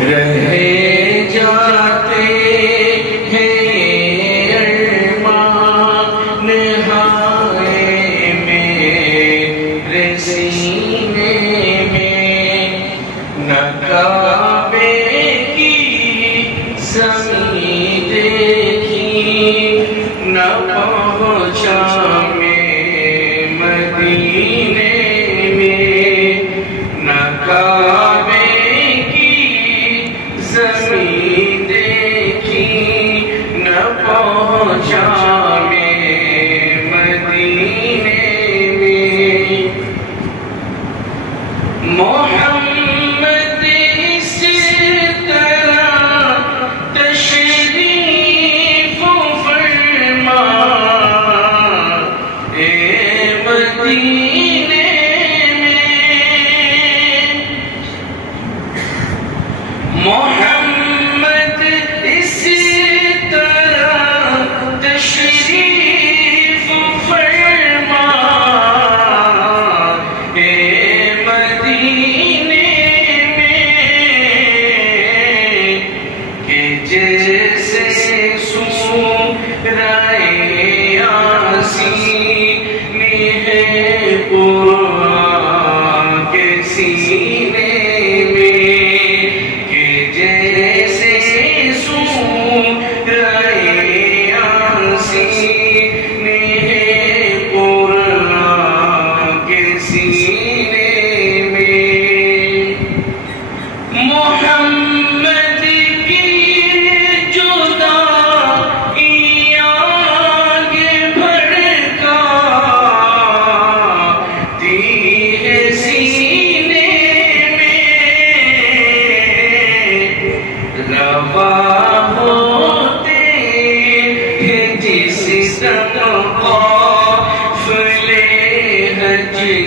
رہ جاتے ہیں ارمان نہائے میرے سینے میں، نہ کعبے کی زمین دیکھی نہ پہنچا میں مدینے میں، نہ کعبے زمین دیکھی نہ پہنچا میں مدینے میں، محمد اس طرح تشریف فرما اے مدینے میں، محمد اس طرح تشریف فرما اے مدینے میں، کہ جیسے سورۂ یاسین ہے قرآن کے سینے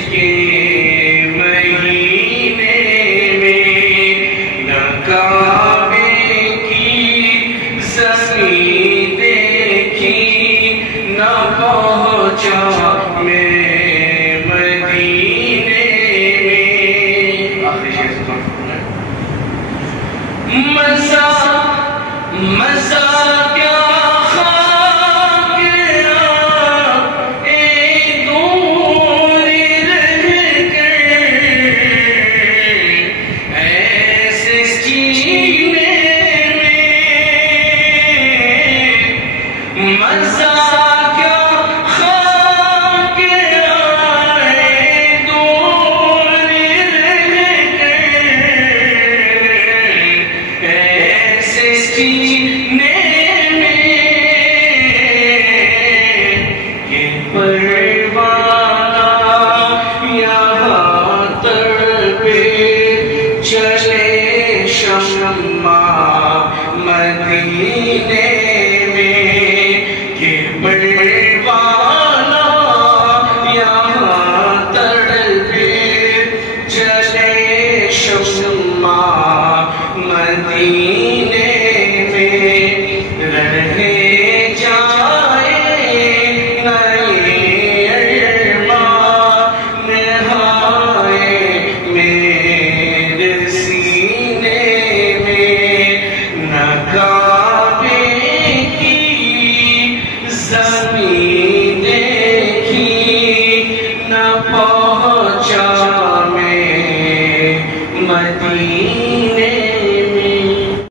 کے مہینے میں، نہ کعبے کی زمین دیکھی نہ پہنچا میں مدینے میں، آخری شعر مزہ مزہ کیا مدینے میں، کہ پروانا یہاں تڑپے چلے شمع مدینے